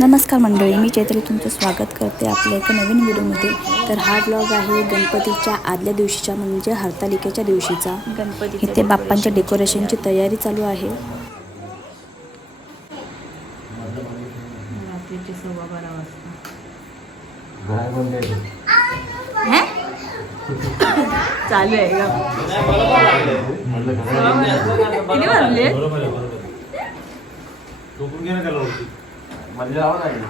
नमस्कार मंडळी मी चैत्री तुमचं स्वागत करते आपल्या एका नवीन व्हिडिओमध्ये. तर हा ब्लॉग आहे गणपतीच्या आदल्या दिवशीचा म्हणजे हरतालिकेच्या दिवशीचा. गणपती इथे बाप्पांच्या डेकोरेशनची तयारी चालू आहे. चालू आहे लावा ना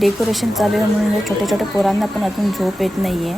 डेकोरेशन चालू आहे म्हणून छोट्या छोट्या पोरांना पण अजून झोप येत नाहीये.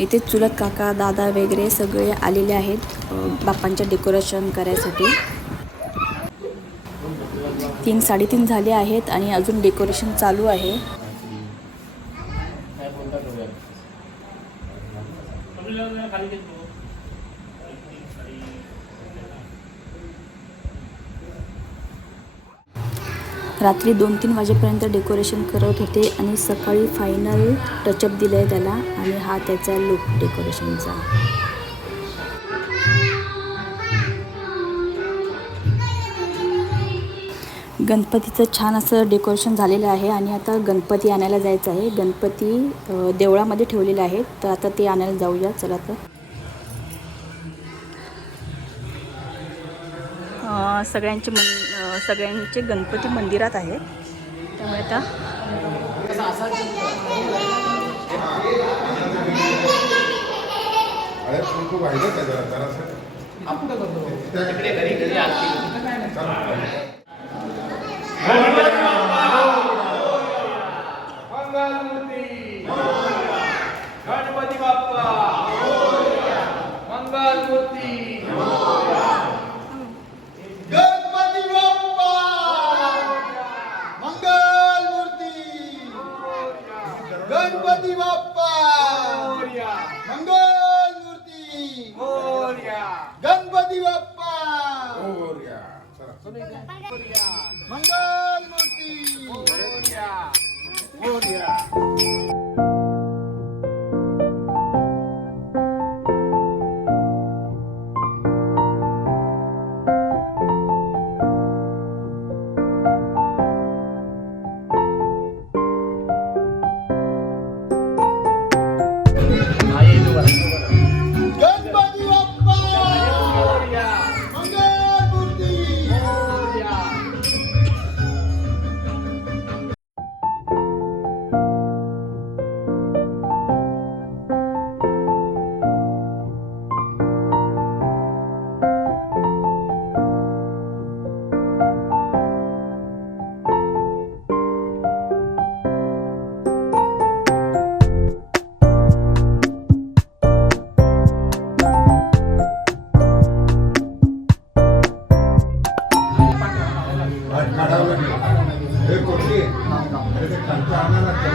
इथे चुलत काका दादा वगैरे सगळे आलेले आहेत बाप्पांच्या डेकोरेशन करायसाठी. तीन साडेतीन झाले आहेत आणि अजून डेकोरेशन चालू आहे. रात्री दोन तीन वाजेपर्यंत डेकोरेशन करत होते आणि सकाळी फायनल टचअप दिलं आहे त्याला आणि हा त्याचा लुक डेकोरेशनचा गणपतीचं छान असं डेकोरेशन झालेलं आहे आणि आता गणपती आणायला जायचं आहे. गणपती देवळामध्ये ठेवलेले आहेत. तर आता ते आणायला जाऊया. चला तर. सगळ्यांचे मन सगळ्यांचे गणपती मंदिरात आहेत त्यामुळे आता अरे पण तू पाहिजे का जरा जरासं? गणपती बाप्पा मंगल मूर्ती गणपती बाप्पा मंगल मूर्ती गणपती बाप्पा मंगल मूर्ती गणपती बाप्पा मंगल मूर्ती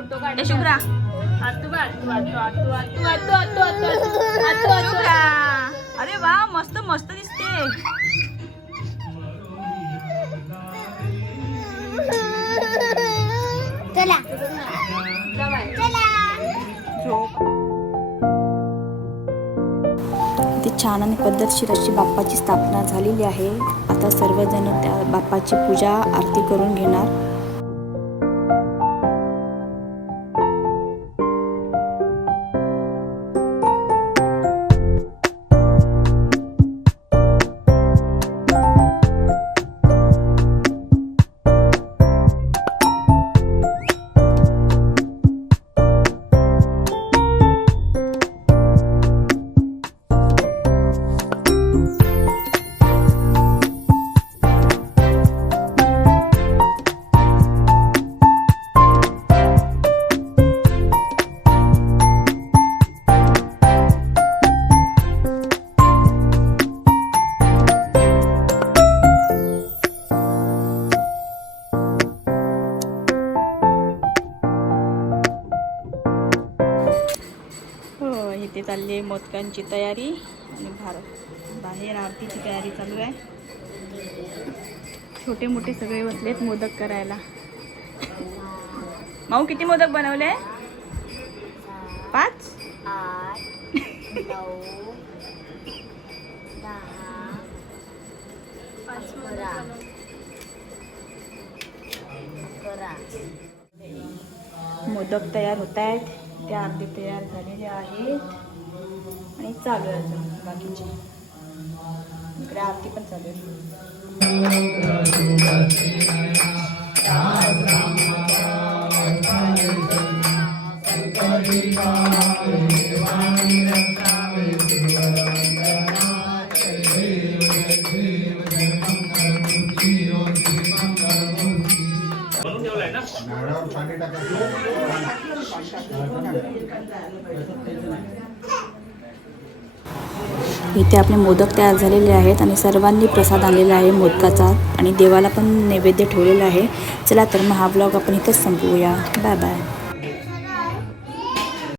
फोटो शुभ्रा अरे वा मस्त मस्त दिसते छान आणि पद्धतशीर अशी बाप्पाची स्थापना झालेली आहे आता सर्वजण त्या बाप्पाची पूजा आरती करून घेणार इथे चालली आहे मोदकांची तयारी आणि भारत. बाहेर आरतीची तयारी चालू आहे. छोटे मोठे सगळे बसलेत मोदक करायला. माऊ किती मोदक बनवले? पाच? आठ नऊ दहा मोदक तयार होत आहेत. त्या आरती तयार झालेल्या आहेत. चालू आहे अजून बाकीचे. इकडे आरती पण चालू आहे. नारळावर पाणी टाकायचं इथे आपले मोदक तयार झालेले आहेत आणि सर्वांनी प्रसाद आणलेला आहे मोदकाचा आणि देवाला पण नैवेद्य ठेवलेला आहे. चला तर मग हा ब्लॉग आपण इथंच संपवूया. Bye bye